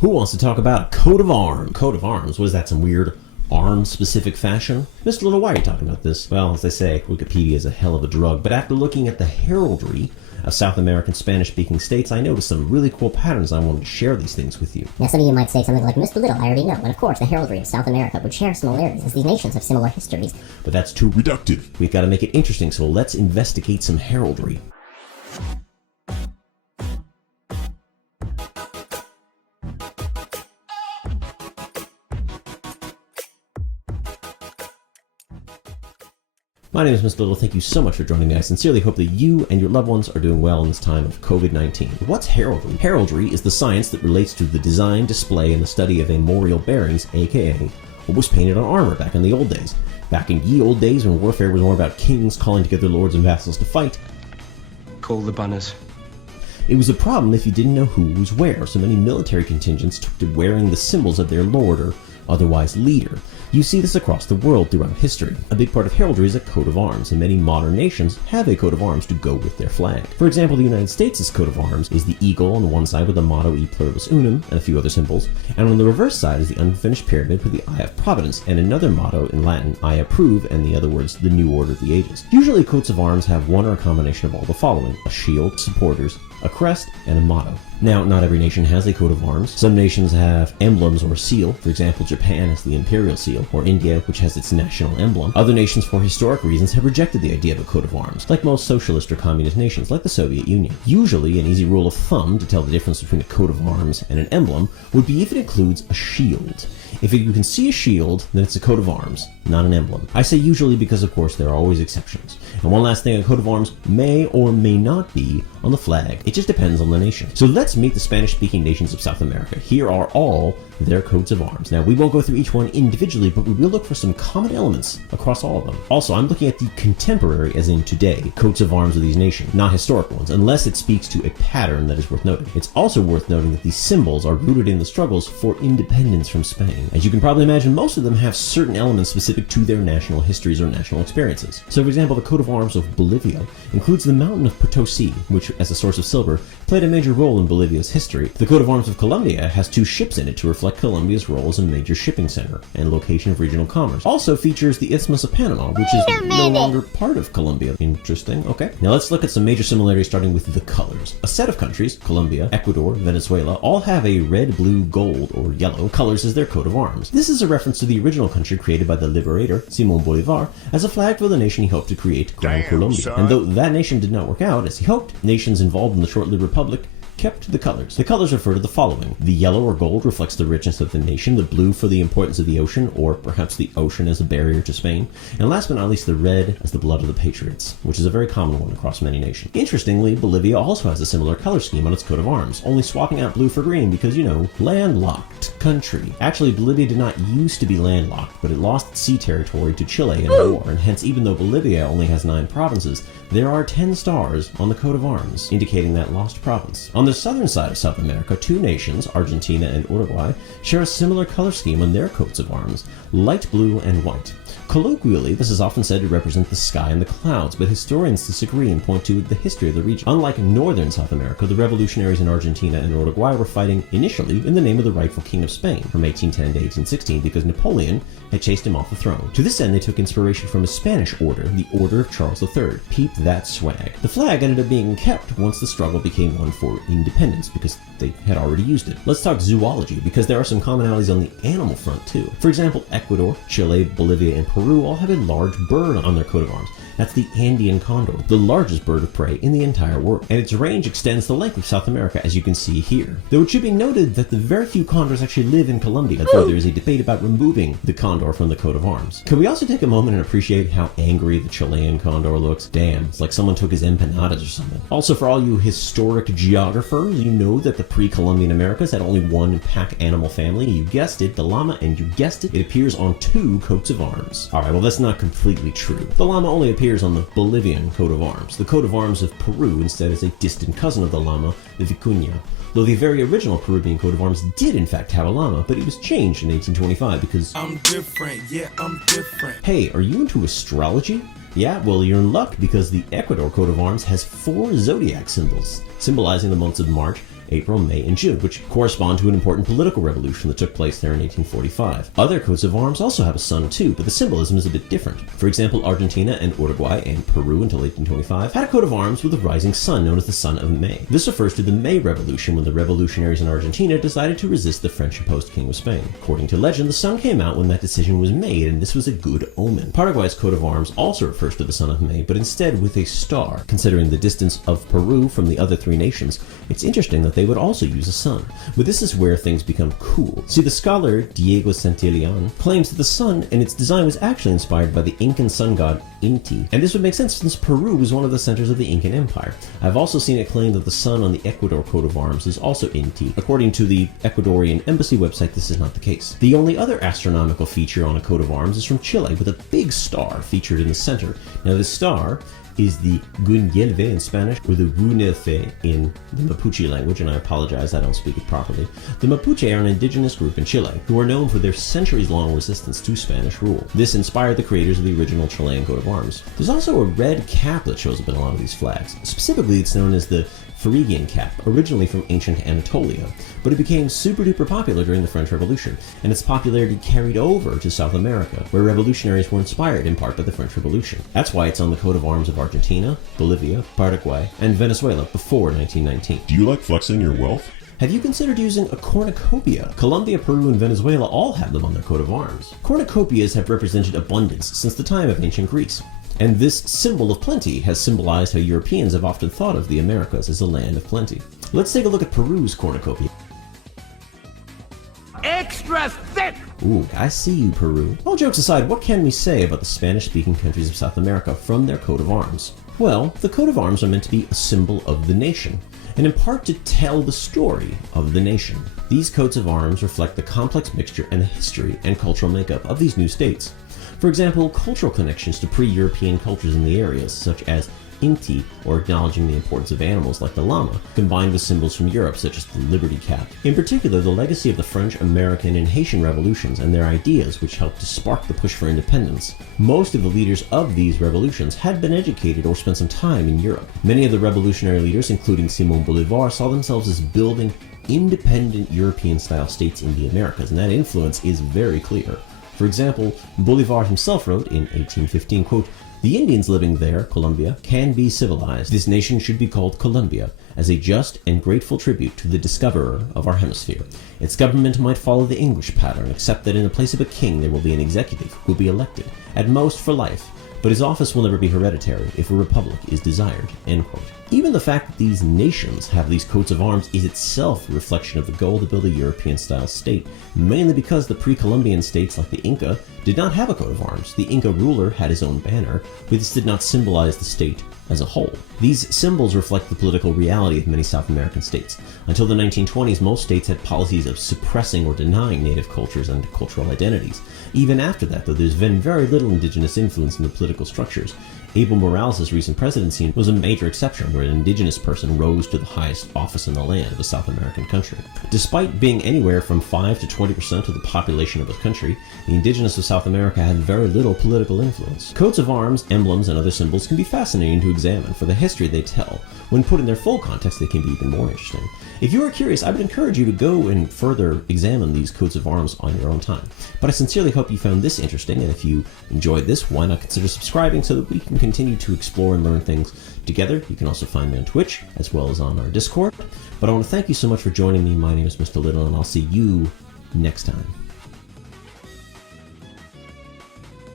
Who wants to talk about a coat of arms? Coat of arms? Was that some weird arm-specific fashion? Mr. Little, why are you talking about this? Well, as they say, Wikipedia is a hell of a drug, but after looking at the heraldry of South American Spanish-speaking states, I noticed some really cool patterns. I wanted to share these things with you. Now, some of you might say something like, Mr. Little, I already know, and of course, the heraldry of South America would share similarities, as these nations have similar histories. But that's too reductive. We've got to make it interesting, so let's investigate some heraldry. My name is Mr. Little. Thank you so much for joining me. I sincerely hope that you and your loved ones are doing well in this time of COVID-19. What's heraldry? Heraldry is the science that relates to the design, display, and the study of armorial bearings, aka what was painted on armor back in the old days. Back in ye old days when warfare was more about kings calling together lords and vassals to fight. Call the banners. It was a problem if you didn't know who was where, so many military contingents took to wearing the symbols of their lord or otherwise leader. You see this across the world throughout history. A big part of heraldry is a coat of arms, and many modern nations have a coat of arms to go with their flag. For example, the United States' coat of arms is the eagle on the one side with the motto E pluribus unum and a few other symbols, and on the reverse side is the unfinished pyramid with the Eye of Providence and another motto in Latin, I approve, and the other words, the new order of the ages. Usually coats of arms have one or a combination of all the following: a shield, supporters, a crest, and a motto. Now, not every nation has a coat of arms. Some nations have emblems or a seal. For example, Japan has the imperial seal, or India, which has its national emblem. Other nations, for historic reasons, have rejected the idea of a coat of arms, like most socialist or communist nations, like the Soviet Union. Usually, an easy rule of thumb to tell the difference between a coat of arms and an emblem would be if it includes a shield. If you can see a shield, then it's a coat of arms, not an emblem. I say usually because, of course, there are always exceptions. And one last thing, a coat of arms may or may not be on the flag. It just depends on the nation. So let's meet the Spanish-speaking nations of South America. Here are all their coats of arms. Now, we won't go through each one individually, but we will look for some common elements across all of them. Also, I'm looking at the contemporary, as in today, coats of arms of these nations, not historic ones, unless it speaks to a pattern that is worth noting. It's also worth noting that these symbols are rooted in the struggles for independence from Spain. As you can probably imagine, most of them have certain elements specific to their national histories or national experiences. So, for example, the coat of arms of Bolivia includes the mountain of Potosi, which, as a source of silver, played a major role in Bolivia's history. The coat of arms of Colombia has two ships in it to reflect Colombia's role as a major shipping center and location of regional commerce. Also features the Isthmus of Panama, which is no longer part of Colombia. Interesting. Okay. Now let's look at some major similarities, starting with the colors. A set of countries, Colombia, Ecuador, Venezuela, all have a red, blue, gold, or yellow colors as their coat of arms. This is a reference to the original country created by the liberator, Simón Bolívar, as a flag for the nation he hoped to create, Gran Colombia. Son. And though that nation did not work out as he hoped, nations involved in the short-lived republic kept the colors. The colors refer to the following. The yellow or gold reflects the richness of the nation, the blue for the importance of the ocean, or perhaps the ocean as a barrier to Spain, and last but not least the red as the blood of the patriots, which is a very common one across many nations. Interestingly, Bolivia also has a similar color scheme on its coat of arms, only swapping out blue for green because, you know, landlocked country. Actually, Bolivia did not used to be landlocked, but it lost its sea territory to Chile in a war, and hence even though Bolivia only has 9 provinces, there are 10 stars on the coat of arms, indicating that lost province. On the southern side of South America, two nations, Argentina and Uruguay, share a similar color scheme on their coats of arms, light blue and white. Colloquially, this is often said to represent the sky and the clouds, but historians disagree and point to the history of the region. Unlike northern South America, the revolutionaries in Argentina and Uruguay were fighting initially in the name of the rightful king of Spain from 1810 to 1816 because Napoleon had chased him off the throne. To this end, they took inspiration from a Spanish order, the Order of Charles III. Peep that swag. The flag ended up being kept once the struggle became one for independence because they had already used it. Let's talk zoology because there are some commonalities on the animal front too. For example, Ecuador, Chile, Bolivia, and Peru all have a large bird on their coat of arms. That's the Andean condor, the largest bird of prey in the entire world, and its range extends the length of South America, as you can see here. Though it should be noted that the very few condors actually live in Colombia, though there is a debate about removing the condor from the coat of arms. Can we also take a moment and appreciate how angry the Chilean condor looks? Damn, it's like someone took his empanadas or something. Also, for all you historic geographers, you know that the pre-Columbian Americas had only one pack animal family. You guessed it, the llama, and you guessed it, it appears on 2 coats of arms. Alright, well that's not completely true. The llama only appears on the Bolivian coat of arms. The coat of arms of Peru instead is a distant cousin of the llama, the vicuña. Though the very original Peruvian coat of arms did in fact have a llama, but it was changed in 1825 because I'm different, yeah, I'm different. Hey, are you into astrology? Yeah, well you're in luck because the Ecuador coat of arms has 4 zodiac symbols, symbolizing the months of March, April, May, and June, which correspond to an important political revolution that took place there in 1845. Other coats of arms also have a sun too, but the symbolism is a bit different. For example, Argentina and Uruguay and Peru until 1825 had a coat of arms with a rising sun known as the Sun of May. This refers to the May Revolution, when the revolutionaries in Argentina decided to resist the French-imposed King of Spain. According to legend, the sun came out when that decision was made, and this was a good omen. Paraguay's coat of arms also refers to the Sun of May, but instead with a star. Considering the distance of Peru from the other three nations, it's interesting that they would also use a sun. But this is where things become cool. See, the scholar Diego Santillan claims that the sun and its design was actually inspired by the Incan sun god Inti, and this would make sense since Peru was one of the centers of the Incan Empire. I've also seen it claimed that the sun on the Ecuador coat of arms is also Inti. According to the Ecuadorian embassy website, this is not the case. The only other astronomical feature on a coat of arms is from Chile, with a big star featured in the center. Now, this star is the Gunyelve in Spanish, or the Runelfe in the Mapuche language, and I apologize, I don't speak it properly. The Mapuche are an indigenous group in Chile, who are known for their centuries-long resistance to Spanish rule. This inspired the creators of the original Chilean coat of arms. There's also a red cap that shows up in a lot of these flags. Specifically, it's known as the Phrygian cap, originally from ancient Anatolia, but it became super-duper popular during the French Revolution, and its popularity carried over to South America, where revolutionaries were inspired in part by the French Revolution. That's why it's on the coat of arms of Argentina, Bolivia, Paraguay, and Venezuela before 1919. Do you like flexing your wealth? Have you considered using a cornucopia? Colombia, Peru, and Venezuela all have them on their coat of arms. Cornucopias have represented abundance since the time of ancient Greece. And this symbol of plenty has symbolized how Europeans have often thought of the Americas as a land of plenty. Let's take a look at Peru's cornucopia. Extra thick! Ooh, I see you, Peru. All jokes aside, what can we say about the Spanish-speaking countries of South America from their coat of arms? Well, the coat of arms are meant to be a symbol of the nation, and in part to tell the story of the nation. These coats of arms reflect the complex mixture and the history and cultural makeup of these new states. For example, cultural connections to pre-European cultures in the areas, such as Inti, or acknowledging the importance of animals like the llama, combined with symbols from Europe such as the Liberty Cap. In particular, the legacy of the French, American, and Haitian revolutions and their ideas which helped to spark the push for independence. Most of the leaders of these revolutions had been educated or spent some time in Europe. Many of the revolutionary leaders, including Simon Bolivar, saw themselves as building independent European-style states in the Americas, and that influence is very clear. For example, Bolivar himself wrote in 1815, quote, "The Indians living there, Colombia, can be civilized. This nation should be called Colombia, as a just and grateful tribute to the discoverer of our hemisphere. Its government might follow the English pattern, except that in the place of a king there will be an executive who will be elected, at most for life, but his office will never be hereditary if a republic is desired." End quote. Even the fact that these nations have these coats of arms is itself a reflection of the goal to build a European-style state, mainly because the pre-Columbian states like the Inca did not have a coat of arms. The Inca ruler had his own banner, but this did not symbolize the state as a whole. These symbols reflect the political reality of many South American states. Until the 1920s, most states had policies of suppressing or denying native cultures and cultural identities. Even after that, though, there's been very little indigenous influence in the political structures. Evo Morales' recent presidency was a major exception, where an indigenous person rose to the highest office in the land of a South American country. Despite being anywhere from 5 to 20% of the population of a country, the indigenous of South America had very little political influence. Coats of arms, emblems, and other symbols can be fascinating to examine for the history they tell. When put in their full context, they can be even more interesting. If you are curious, I would encourage you to go and further examine these coats of arms on your own time. But I sincerely hope you found this interesting, and if you enjoyed this, why not consider subscribing so that we can continue to explore and learn things together. You can also find me on Twitch, as well as on our Discord. But I want to thank you so much for joining me. My name is Mr. Little, and I'll see you next time.